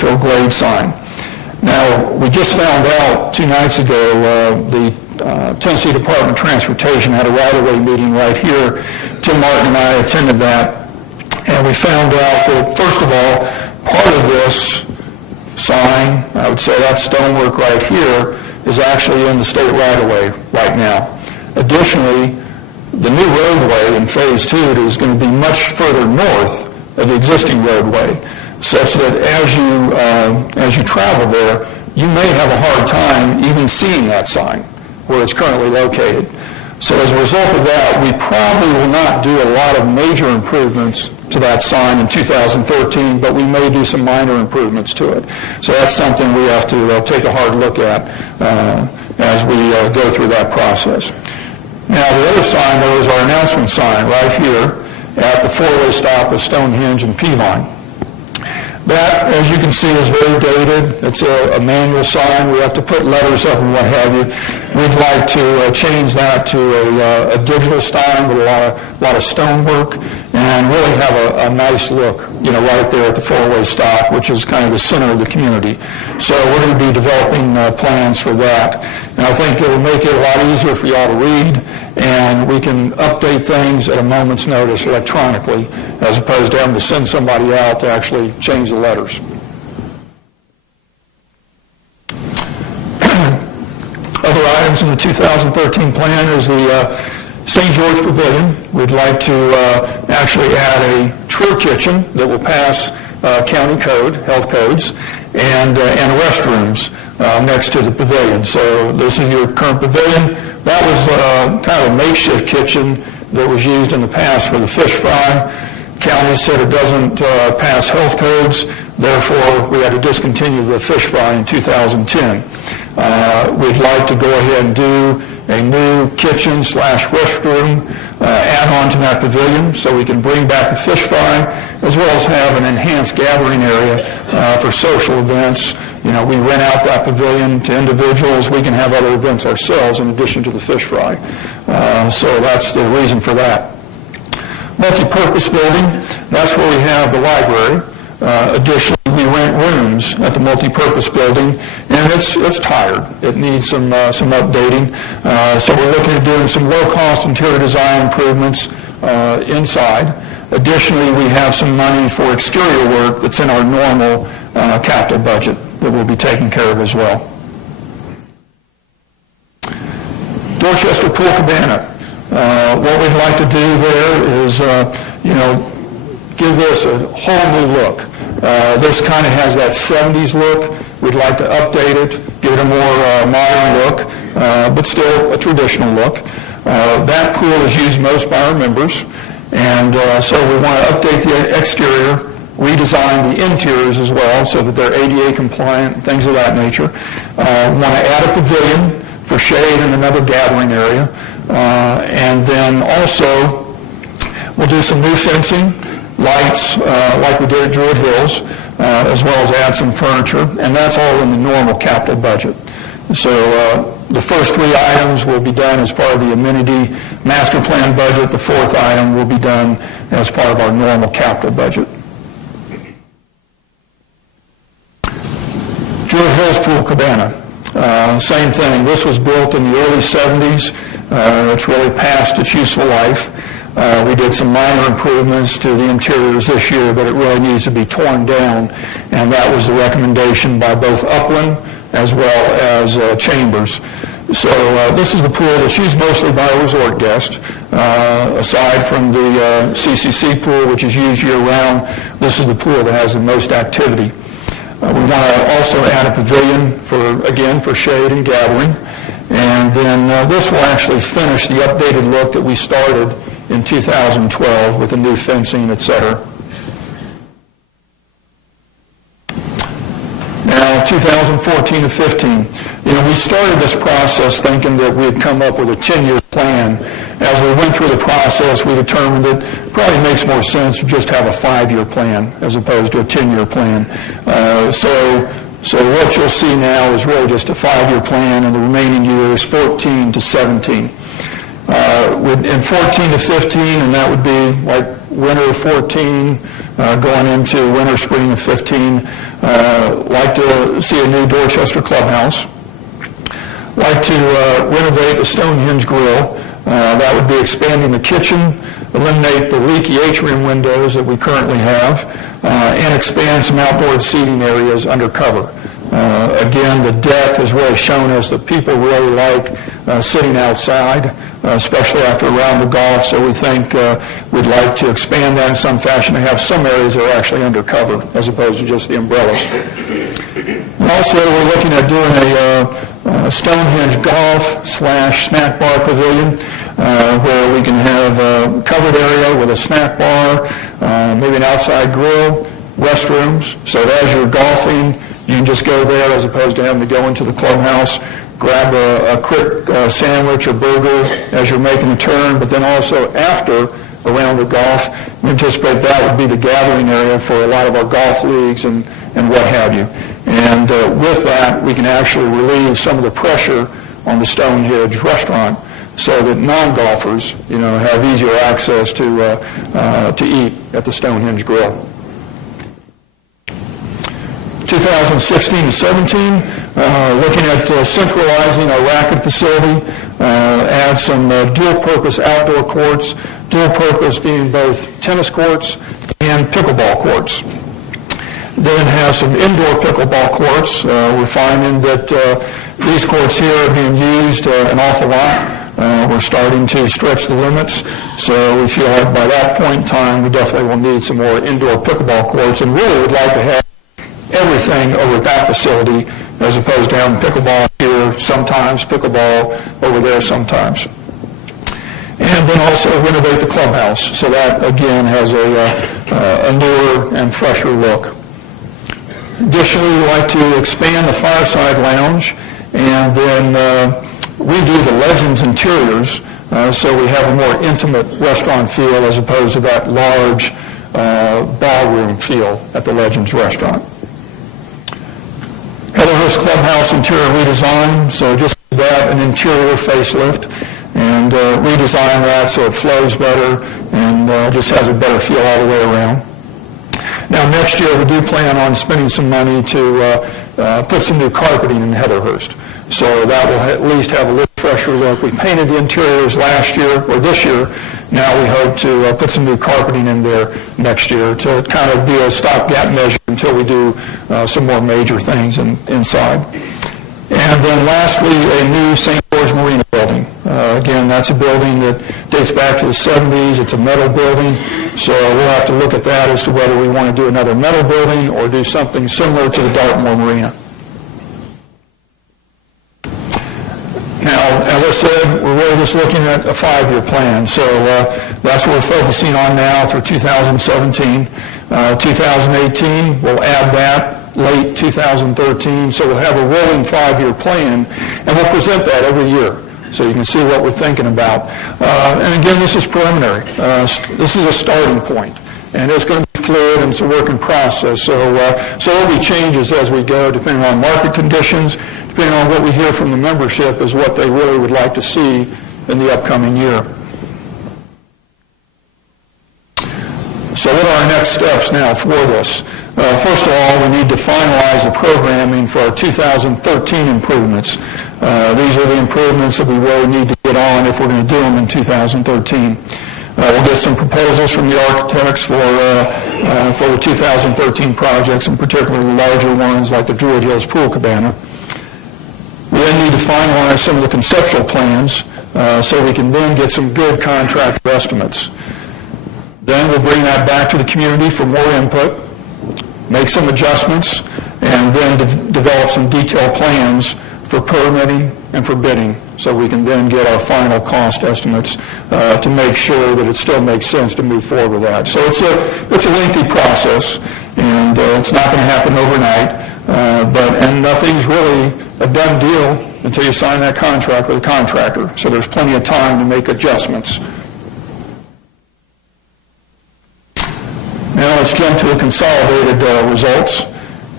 Deerfield Glade sign. Now, we just found out 2 nights ago, the Tennessee Department of Transportation had a right-of-way meeting right here. Tim Martin and I attended that, and we found out that, first of all, part of this sign, I would say that stonework right here, is actually in the state right-of-way right now. Additionally, the new roadway in Phase 2 is going to be much further north of the existing roadway, such that as you travel there, you may have a hard time even seeing that sign where it's currently located. So as a result of that, we probably will not do a lot of major improvements to that sign in 2013, but we may do some minor improvements to it. So that's something we have to take a hard look at as we go through that process. Now, the other sign, though, is our announcement sign right here at the four-way stop of Stonehenge and Peavine. That, as you can see, is very dated. It's a manual sign. We have to put letters up and what have you. We'd like to change that to a digital sign with a lot of stonework and really have a nice look, right there at the four-way stop, which is kind of the center of the community. So we're going to be developing plans for that. And I think it will make it a lot easier for you all to read, and we can update things at a moment's notice electronically, as opposed to having to send somebody out to actually change the letters. Other items in the 2013 plan is the St. George Pavilion. We'd like to actually add a True Kitchen that will pass county code, health codes, and restrooms next to the pavilion. So this is your current pavilion. That was kind of a makeshift kitchen that was used in the past for the fish fry. County said it doesn't pass health codes, therefore we had to discontinue the fish fry in 2010. We'd like to go ahead and do a new kitchen/restroom add-on to that pavilion so we can bring back the fish fry, as well as have an enhanced gathering area for social events. We rent out that pavilion to individuals. We can have other events ourselves in addition to the fish fry. So that's the reason for that. Multi-purpose building, that's where we have the library. Additionally, we rent rooms at the multi-purpose building, and it's tired. It needs some updating. So we're looking at doing some low-cost interior design improvements inside. Additionally, we have some money for exterior work that's in our normal capital budget that we'll be taking care of as well. Dorchester Pool Cabana. What we'd like to do there is, give this a whole new look. This kind of has that 70s look. We'd like to update it, give it a more modern look, but still a traditional look. That pool is used most by our members, and so we want to update the exterior, redesign the interiors as well so that they're ADA compliant, things of that nature. We want to add a pavilion for shade and another gathering area. And then also, we'll do some new fencing, lights, like we did at Druid Hills, as well as add some furniture, and that's all in the normal capital budget. So the first 3 items will be done as part of the amenity master plan budget. The 4th item will be done as part of our normal capital budget. Druid Hills Pool Cabana. Same thing. This was built in the early 70s. It's really past its useful life. We did some minor improvements to the interiors this year, but it really needs to be torn down, and that was the recommendation by both Upland as well as Chambers. So this is the pool that's used mostly by a resort guest. Aside from the CCC pool, which is used year-round, this is the pool that has the most activity. We want to also add a pavilion for shade and gathering. And then this will actually finish the updated look that we started in 2012 with the new fencing, etc. Now, 2014 to 15, we started this process thinking that we had come up with a 10-year plan. As we went through the process, we determined that it probably makes more sense to just have a 5-year plan as opposed to a 10-year plan. So what you'll see now is really just a 5-year plan, and the remaining years, 14 to 17. In 14 to 15, and that would be like winter of 14, going into winter, spring of 15, to see a new Dorchester clubhouse. Like to renovate the Stonehenge grill. That would be expanding the kitchen, eliminate the leaky atrium windows that we currently have, and expand some outdoor seating areas under cover. Again, the deck is really shown as the people really like sitting outside, especially after a round of golf, so we think we'd like to expand that in some fashion and have some areas that are actually under cover as opposed to just the umbrellas. And also, we're looking at doing a Stonehenge golf / snack bar pavilion where we can have a covered area with a snack bar, maybe an outside grill, restrooms, so that as you're golfing, you can just go there as opposed to having to go into the clubhouse, grab a quick sandwich or burger as you're making a turn, but then also after a round of golf, we anticipate that would be the gathering area for a lot of our golf leagues and what have you. And with that, we can actually relieve some of the pressure on the Stonehenge restaurant so that non-golfers, have easier access to eat at the Stonehenge Grill. 2016 to 17, looking at centralizing our racket facility, add some dual-purpose outdoor courts, dual-purpose being both tennis courts and pickleball courts. Then have some indoor pickleball courts. We're finding that these courts here are being used an awful lot. We're starting to stretch the limits, so we feel like by that point in time, we definitely will need some more indoor pickleball courts, and really would like to have everything over at that facility as opposed to having pickleball here sometimes, pickleball over there sometimes. And then also renovate the clubhouse, so that again has a newer and fresher look. Additionally, we'd like to expand the fireside lounge and then redo the Legends interiors so we have a more intimate restaurant feel as opposed to that large ballroom feel at the Legends restaurant. Heatherhurst Clubhouse interior redesign, so just that, an interior facelift, and redesign that so it flows better and just has a better feel all the way around. Now next year we do plan on spending some money to put some new carpeting in Heatherhurst, so that will at least have a little fresher look. We painted the interiors last year, or this year. Now we hope to put some new carpeting in there next year to kind of be a stopgap measure until we do some more major things inside. And then lastly, a new St. George Marina building. Again, that's a building that dates back to the 70s. It's a metal building, so we'll have to look at that as to whether we want to do another metal building or do something similar to the Dartmoor Marina. Now, as I said, we're really just looking at a 5-year plan, so that's what we're focusing on now through 2017. 2018, we'll add that, late 2013, so we'll have a rolling 5-year plan, and we'll present that every year so you can see what we're thinking about. And again, this is preliminary. This is a starting point, and it's going to be fluid and it's a working process, so there'll be changes as we go depending on market conditions, depending on what we hear from the membership is what they really would like to see in the upcoming year. So what are our next steps now for this? First of all, we need to finalize the programming for our 2013 improvements. These are the improvements that we really need to get on if we're going to do them in 2013. We'll get some proposals from the architects for the 2013 projects, and particularly the larger ones like the Druid Hills Pool Cabana. We then need to finalize some of the conceptual plans so we can then get some good contractor estimates. Then we'll bring that back to the community for more input, make some adjustments, and then develop some detailed plans for permitting and for bidding so we can then get our final cost estimates to make sure that it still makes sense to move forward with that. So it's a lengthy process, and it's not going to happen overnight, and nothing's really a done deal until you sign that contract with a contractor. So there's plenty of time to make adjustments. Now let's jump to the consolidated results,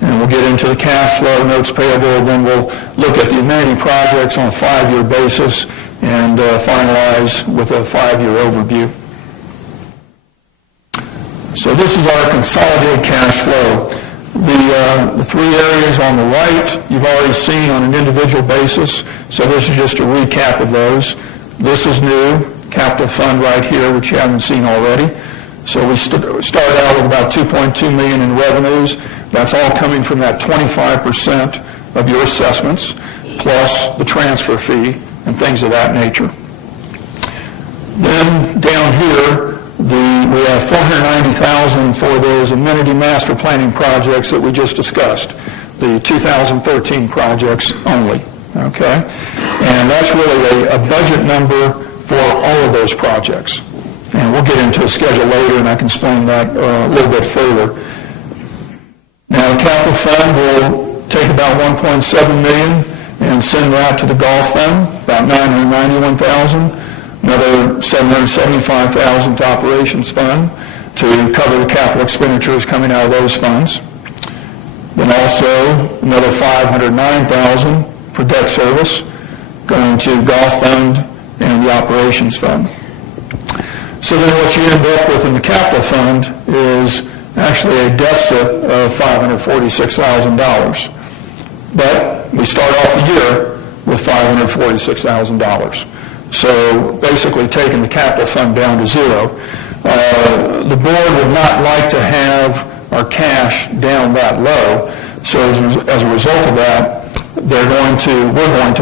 and we'll get into the cash flow, notes payable, then we'll look at the amenity projects on a 5-year basis and finalize with a 5-year overview. So this is our consolidated cash flow. The three areas on the right, you've already seen on an individual basis, so this is just a recap of those. This is new, capital fund right here, which you haven't seen already. So we started out with about $2.2 million in revenues. That's all coming from that 25% of your assessments, plus the transfer fee and things of that nature. Then down here, we have $490,000 for those amenity master planning projects that we just discussed, the 2013 projects only, okay? And that's really a budget number for all of those projects. And we'll get into a schedule later, and I can explain that a little bit further. Now, the capital fund will take about $1.7 million and send that to the golf fund, about $991,000. Another $775,000 to operations fund to cover the capital expenditures coming out of those funds. Then also another $509,000 for debt service going to golf fund and the operations fund. So then what you end up with in the capital fund is actually a deficit of $546,000. But we start off the year with $546,000. So basically taking the capital fund down to zero. The board would not like to have our cash down that low. So as a result of that, we're going to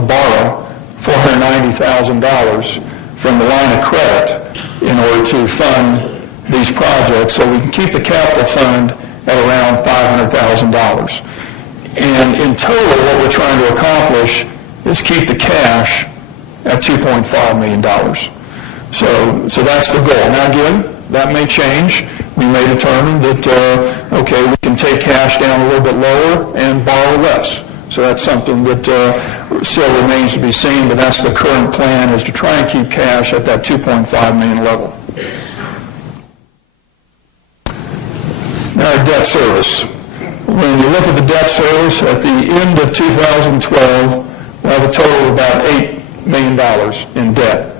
borrow $490,000 from the line of credit in order to fund these projects so we can keep the capital fund at around $500,000. And in total, what we're trying to accomplish is keep the cash at $2.5 million. So that's the goal. Now again, that may change. We may determine that, okay, we can take cash down a little bit lower and borrow less. So that's something that still remains to be seen, but that's the current plan, is to try and keep cash at that $2.5 million level. Now our debt service. When you look at the debt service, at the end of 2012, we'll have a total of about $8 million in debt.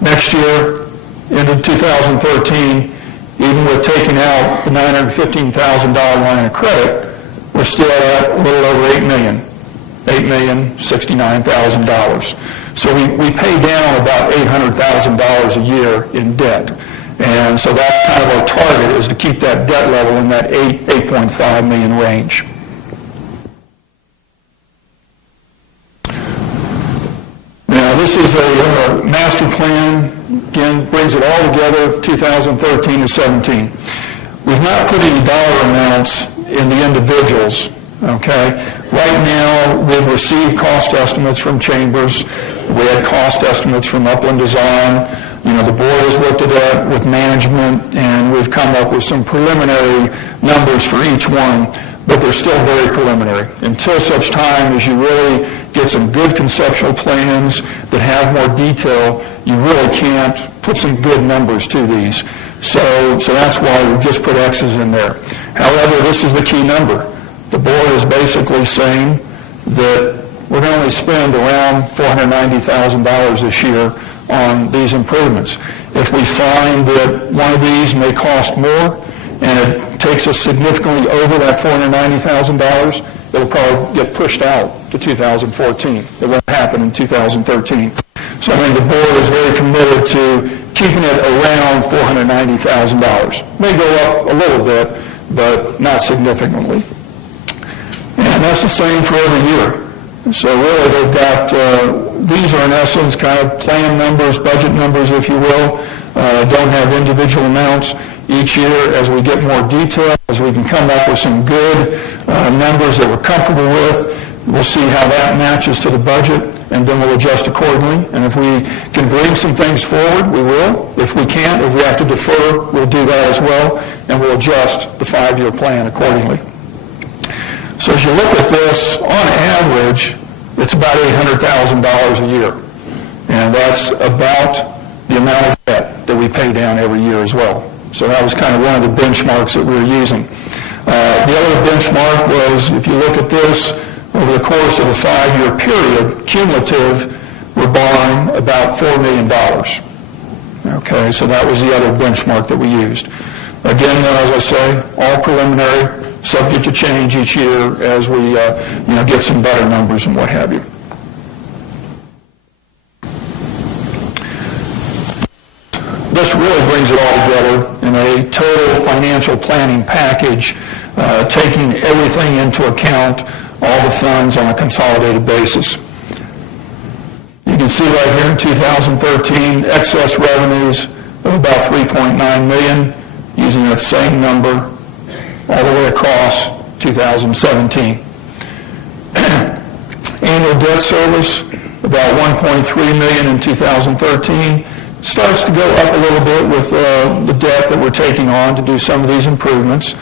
Next year, into 2013, even with taking out the $915,000 line of credit, we're still at a little over $8 million, $8,069,000. So we pay down about $800,000 a year in debt. And so that's kind of our target, is to keep that debt level in that $8.5 million range. Now this is a master plan, again, brings it all together, 2013 to 17. We've not put any dollar amounts in the individuals, okay? Right now, we've received cost estimates from Chambers. We had cost estimates from Upland Design. You know, the board has looked at that with management, and we've come up with some preliminary numbers for each one, but they're still very preliminary. Until such time as you really get some good conceptual plans that have more detail, you really can't put some good numbers to these. So that's why we've just put X's in there. However, this is the key number. The board is basically saying that we're going to only spend around $490,000 this year on these improvements. If we find that one of these may cost more and it takes us significantly over that $490,000, it will probably get pushed out to 2014. It won't happen in 2013. So I think the board is very committed to keeping it around $490,000. May go up a little bit, but not significantly. And that's the same for every year. So really they've got, these are in essence kind of plan numbers, budget numbers, if you will. Don't have individual amounts. Each year, as we get more detail, as we can come up with some good numbers that we're comfortable with, we'll see how that matches to the budget, and then we'll adjust accordingly. And if we can bring some things forward, we will. If we can't, if we have to defer, we'll do that as well, and we'll adjust the 5-year plan accordingly. So as you look at this, on average, it's about $800,000 a year. And that's about the amount of debt that we pay down every year as well. So that was kind of one of the benchmarks that we were using. The other benchmark was, if you look at this, over the course of a 5-year period, cumulative, we're borrowing about $4 million. Okay, so that was the other benchmark that we used. Again, as I say, all preliminary. subject to change each year as we get some better numbers and what have you. This really brings it all together in a total financial planning package, taking everything into account, all the funds on a consolidated basis. You can see right here in 2013, excess revenues of about $3.9 million, using that same number all the way across 2017. Annual debt service, about $1.3 million in 2013. Starts to go up a little bit with the debt that we're taking on to do some of these improvements.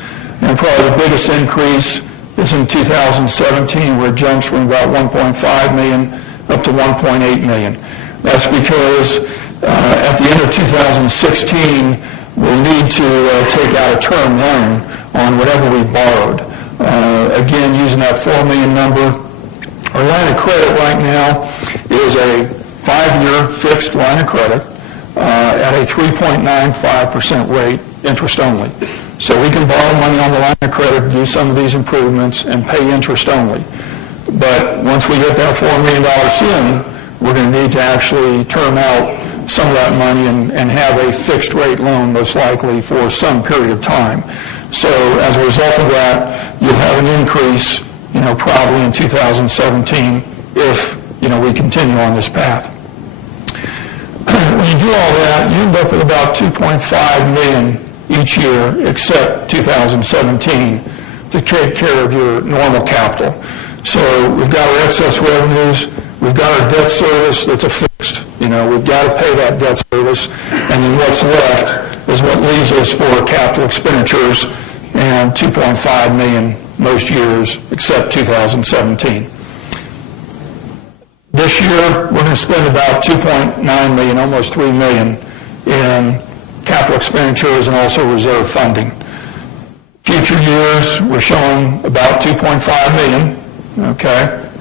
And probably the biggest increase is in 2017, where it jumps from about $1.5 million up to $1.8 million. That's because at the end of 2016, we'll need to take out a term loan on whatever we borrowed. Again, using that $4 million number, our line of credit right now is a 5-year fixed line of credit at a 3.95% rate, interest only. So we can borrow money on the line of credit to do some of these improvements and pay interest only. But once we hit that $4 million ceiling, we're going to need to actually term out some of that money and have a fixed rate loan, most likely, for some period of time. So as a result of that, you'll have an increase, probably in 2017 if, we continue on this path. When you do all that, you end up with about $2.5 million each year, except 2017, to take care of your normal capital. So we've got our excess revenues, we've got our debt service that's a fixed, we've got to pay that debt service, and then what's left is what leaves us for capital expenditures, and $2.5 million most years except 2017. This year, we're going to spend about $2.9 million, almost $3 million, in capital expenditures and also reserve funding. Future years, we're showing about $2.5 million,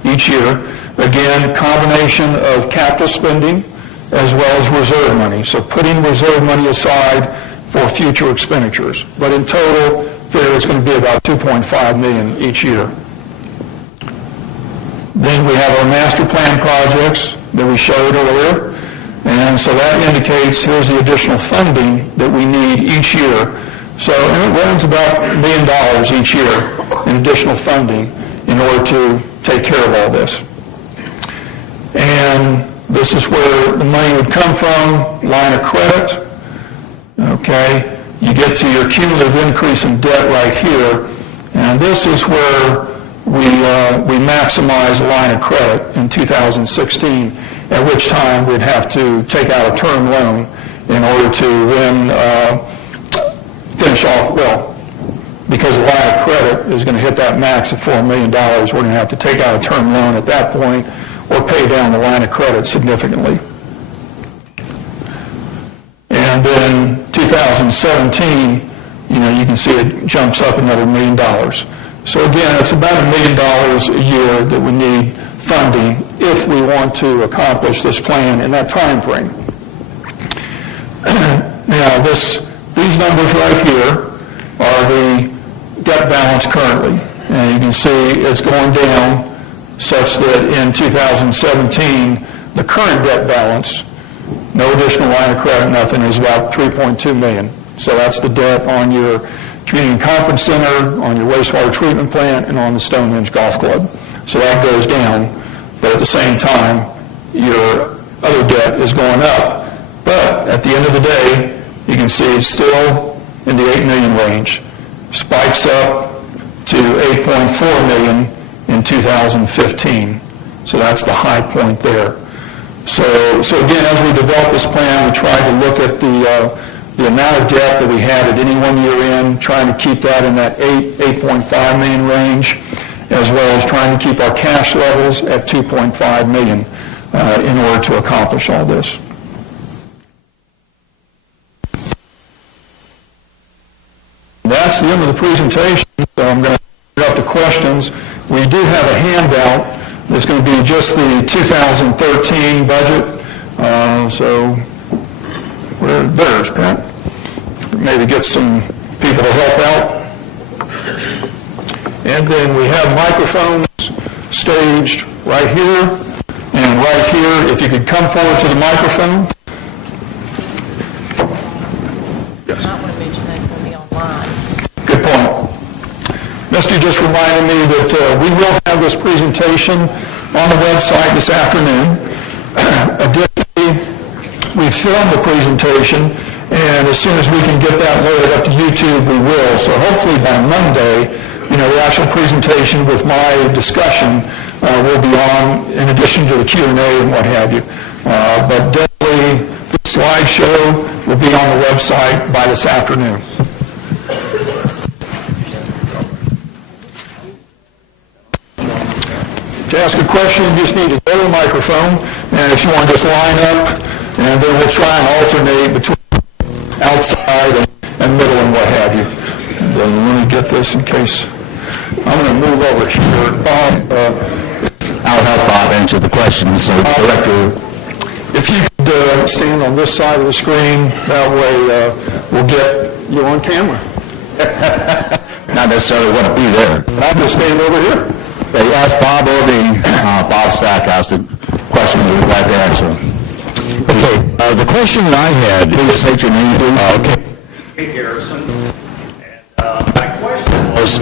each year. Again, a combination of capital spending as well as reserve money. So putting reserve money aside for future expenditures. But in total, figure it's going to be about $2.5 million each year. Then we have our master plan projects that we showed earlier. And so that indicates here's the additional funding that we need each year. So it runs about $1 million each year in additional funding in order to take care of all this. And this is where the money would come from, line of credit. Okay, you get to your cumulative increase in debt right here. And this is where we maximize the line of credit in 2016, at which time we'd have to take out a term loan in order to then finish off, because the line of credit is going to hit that max of $4 million, we're going to have to take out a term loan at that point or pay down the line of credit significantly. And then 2017, you can see it jumps up another $1 million. So again, it's about $1 million a year that we need funding if we want to accomplish this plan in that time frame. Now, these numbers right here are the debt balance currently. And you can see it's going down such that in 2017, the current debt balance, no additional line of credit, nothing, is about $3.2 million. So that's the debt on your community conference center, on your wastewater treatment plant, and on the Stonehenge Golf Club. So that goes down, but at the same time, your other debt is going up. But at the end of the day, you can see it's still in the $8 million range. Spikes up to $8.4 million in 2015. So that's the high point there. So again, as we develop this plan, we tried to look at the amount of debt that we had at any one year in, trying to keep that in that $8.5 million range, as well as trying to keep our cash levels at $2.5 million in order to accomplish all this. That's the end of the presentation, so I'm going to put up to questions. We do have a handout that's going to be just the 2013 budget. So there's Pat. Maybe get some people to help out. And then we have microphones staged right here and right here. If you could come forward to the microphone. Yes. I might want to mention that's going to be online. Good point. Misty just reminded me that we will have this presentation on the website this afternoon. Additionally, we filmed the presentation, and as soon as we can get that loaded up to YouTube, we will. So hopefully by Monday, the actual presentation with my discussion will be on, in addition to the Q&A and what have you. But definitely, the slideshow will be on the website by this afternoon. To ask a question, you just need to go to the microphone, and if you want to just line up, and then we'll try and alternate between outside and middle and what have you. And then let me get this in case. I'm going to move over here. Bob, I'll help Bob answer the questions. So, Director, if you could stand on this side of the screen, that way we'll get you on camera. not necessarily want to be there. I'll just stand over here. They asked Bob Irving, Bob Stackhouse, the question we would like to answer. Okay, the question that I had, please state your name, please. Okay. Hey, Garrison. And my question was...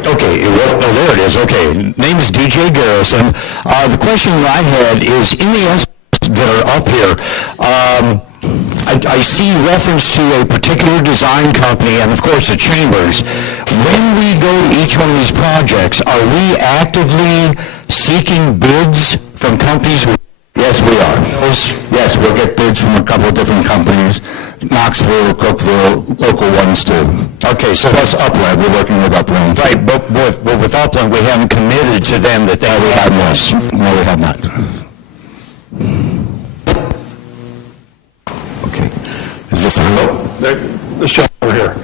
Okay, oh, there it is. Okay, name is DJ Garrison. The question that I had is, in the estimates that are up here, I see reference to a particular design company and, of course, the chambers. When we go to each one of these projects, are we actively seeking bids from companies? Yes, we are. Yes, we'll get bids from a couple of different companies, Knoxville, Cookville, local ones too. Okay, so plus Upland, we're working with Upland. Right, but with Upland, we haven't committed to them that they will have us. No, we have not. Okay. Is this on? This gentleman over here.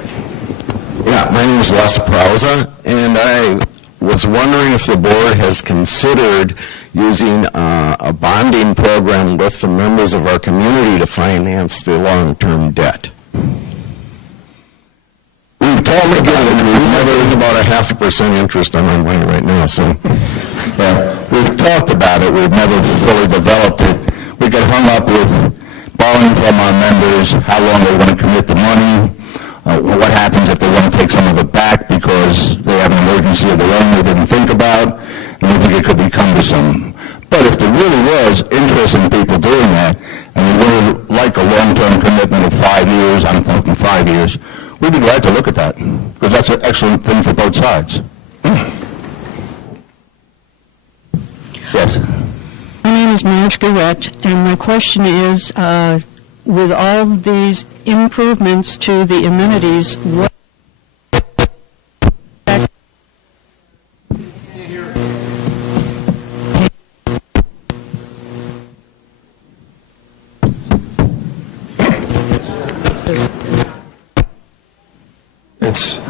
Yeah, my name is Les Prauza, and I was wondering if the board has considered using a bonding program with the members of our community to finance the long-term debt. We've talked about it. We've never about 0.5% interest on our money right now, so yeah, we've talked about it. We've never fully developed it. We get hung up with borrowing from our members, how long they want to commit the money, what happens if they want to take some of it back because they have an emergency of their own they didn't think about, and we think it could be cumbersome. But if there really was interest in people doing that, and we really like a long-term commitment of 5 years, I'm thinking 5 years, we'd be glad to look at that, because that's an excellent thing for both sides. Yes. My name is Marge Garrett, and my question is, with all these improvements to the amenities, what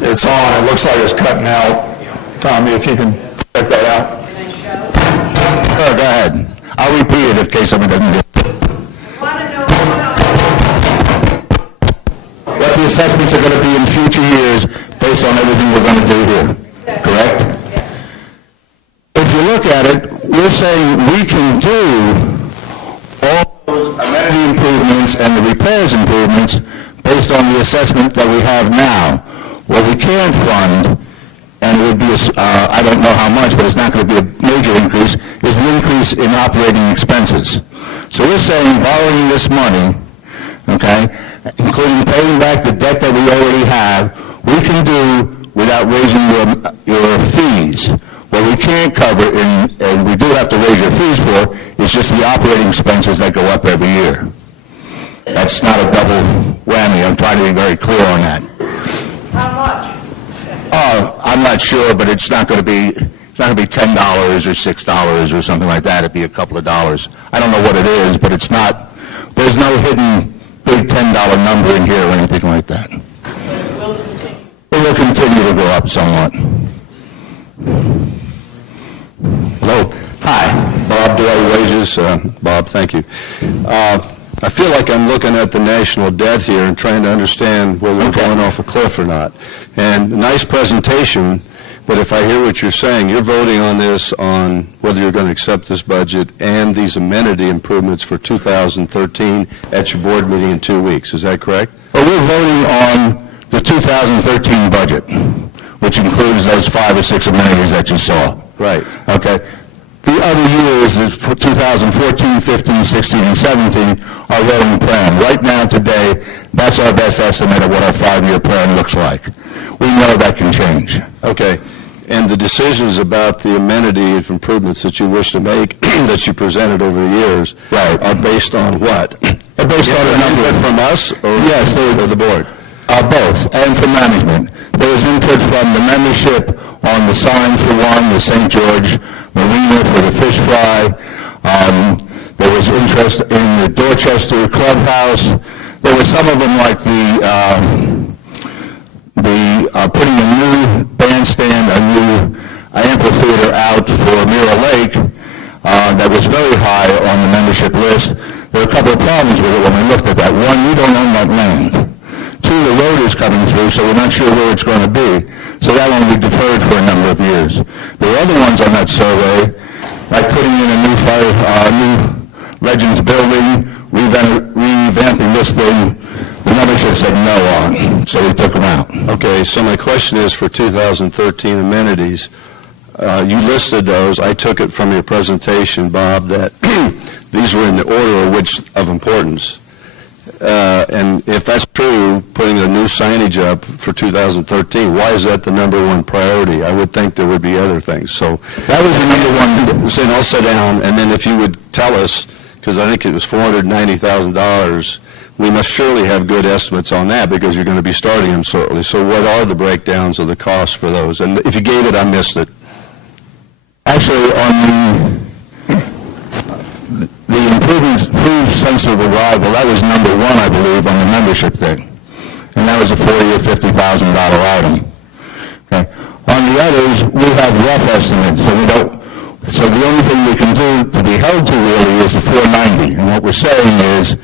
It's on. It looks like it's cutting out. Tommy, if you can check that out. Sure, go ahead. I'll repeat it in case someone doesn't hear. What the assessments are going to be in future years based on everything we're going to do here, correct? If you look at it, we're saying we can do all those amenity improvements and the repairs improvements based on the assessment that we have now. What we can fund, and it would be, I don't know how much, but it's not going to be a major increase, is the increase in operating expenses. So we're saying borrowing this money, okay, including paying back the debt that we already have, we can do without raising your fees. What we can't cover, and we do have to raise your fees for, is just the operating expenses that go up every year. That's not a double whammy. I'm trying to be very clear on that. How much? I'm not sure, but it's not going to be $10 or $6 or something like that. It'd be a couple of dollars. I don't know what it is, but it's not. There's no hidden big $10 number in here or anything like that. It will continue to go up somewhat. Hello. Hi, Bob Doyle Wages. Bob, thank you. I feel like I'm looking at the national debt here and trying to understand whether we're going off a cliff or not. And a nice presentation, but if I hear what you're saying, you're voting on this on whether you're going to accept this budget and these amenity improvements for 2013 at your board meeting in 2 weeks. Is that correct? Well, we're voting on the 2013 budget, which includes those 5 or 6 amenities that you saw. Right. Okay. The other years, for 2014, 15, 16, and 17, are rolling plan. Right now, today, that's our best estimate of what our 5-year plan looks like. We know that can change. Okay. And the decisions about the amenity improvements that you wish to make, that you presented over the years, right, are based on what? They're based on a number from us, or yes, or the board? Both, and from management. There was input from the membership on the sign for one, the St. George Marina for the fish fry. There was interest in the Dorchester Clubhouse. There were some of them like putting a new bandstand, a new amphitheater out for Mirror Lake that was very high on the membership list. There were a couple of problems with it when we looked at that. One, we don't own that land. 2, the road is coming through, so we're not sure where it's going to be. So that one will be deferred for a number of years. There were other ones on that survey, like putting in a new Legends building, revamping this thing. The membership said no on, so we took them out. Okay, so my question is for 2013 amenities. You listed those. I took it from your presentation, Bob, that these were in the order of importance. And if that's true, putting a new signage up for 2013, why is that the #1 priority? I would think there would be other things. So that was the #1. Saying I'll sit down, and then if you would tell us, because I think it was $490,000, we must surely have good estimates on that because you're going to be starting them shortly. So what are the breakdowns of the costs for those? And if you gave it, I missed it. Actually, on the improved sense of arrival, that was #1, I believe, on the membership thing. And that was a 4-year, $50,000 item. Okay. On the others, we have rough estimates, so the only thing we can do to be held to really is the 490. And what we're saying is,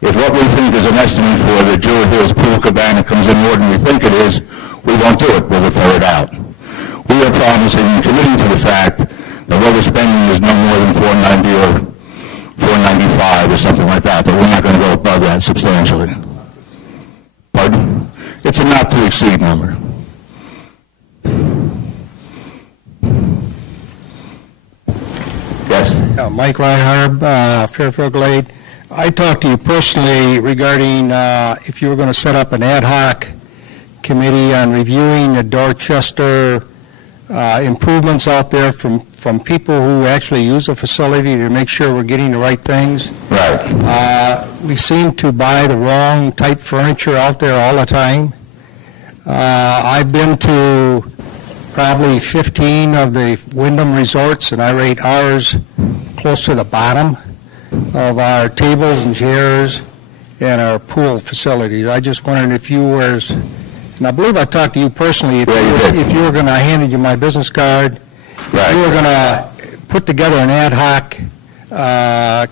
if what we think is an estimate for the Jewel Hills Pool Cabana comes in more than we think it is, we won't do it. We'll defer it out. We are promising and committing to the fact that what we're spending is no more than 490 or 495 or something like that, but we're not going to go above that substantially. Pardon? It's a not to exceed number. Yes? Mike Reinhardt, Fairfield Glade. I talked to you personally regarding if you were going to set up an ad hoc committee on reviewing the Dorchester improvements out there from people who actually use the facility to make sure we're getting the right things. Right. We seem to buy the wrong type furniture out there all the time. I've been to probably 15 of the Wyndham resorts, and I rate ours close to the bottom of our tables and chairs and our pool facilities. I just wondered if you were, and I believe I talked to you personally, if you were going to, I handed you my business card, if you were going to put together an ad hoc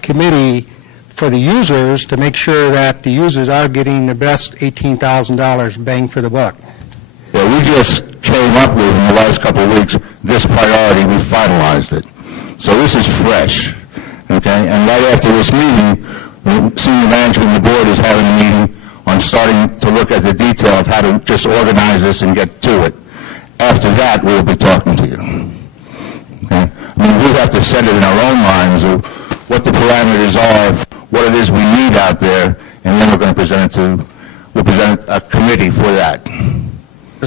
committee for the users to make sure that the users are getting the best $18,000 bang for the buck. Yeah, we just came up with, in the last couple of weeks, this priority. We finalized it. So this is fresh, okay? And right after this meeting, the senior management and the board is having a meeting on starting to look at the detail of how to just organize this and get to it. After that, we'll be talking to you. Okay? I mean, we have to set it in our own minds of what the parameters are, what it is we need out there, and then we're going to present it we'll present a committee for that.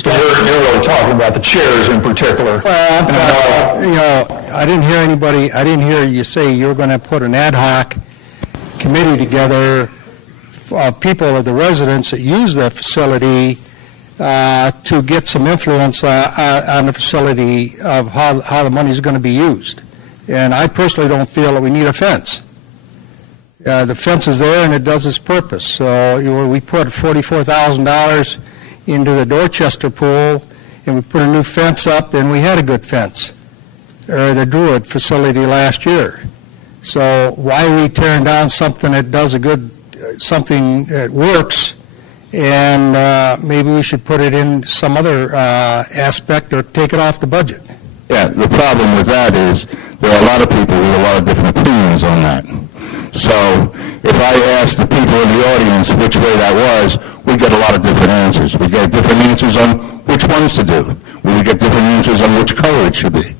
You're really talking about the chairs in particular. Well, I didn't hear you say you were going to put an ad hoc committee together of people of the residents that use that facility to get some influence on the facility of how the money is going to be used. And I personally don't feel that we need a fence. The fence is there and it does its purpose. So we put $44,000 into the Dorchester pool, and we put a new fence up, and we had a good fence, or the Druid facility last year. So why are we tearing down something that does a good something that works, and maybe we should put it in some other aspect or take it off the budget. Yeah, the problem with that is there are a lot of people with a lot of different opinions on that. So if I ask the people in the audience which way that was, we get a lot of different answers. We get different answers on which ones to do. We get different answers on which color it should be.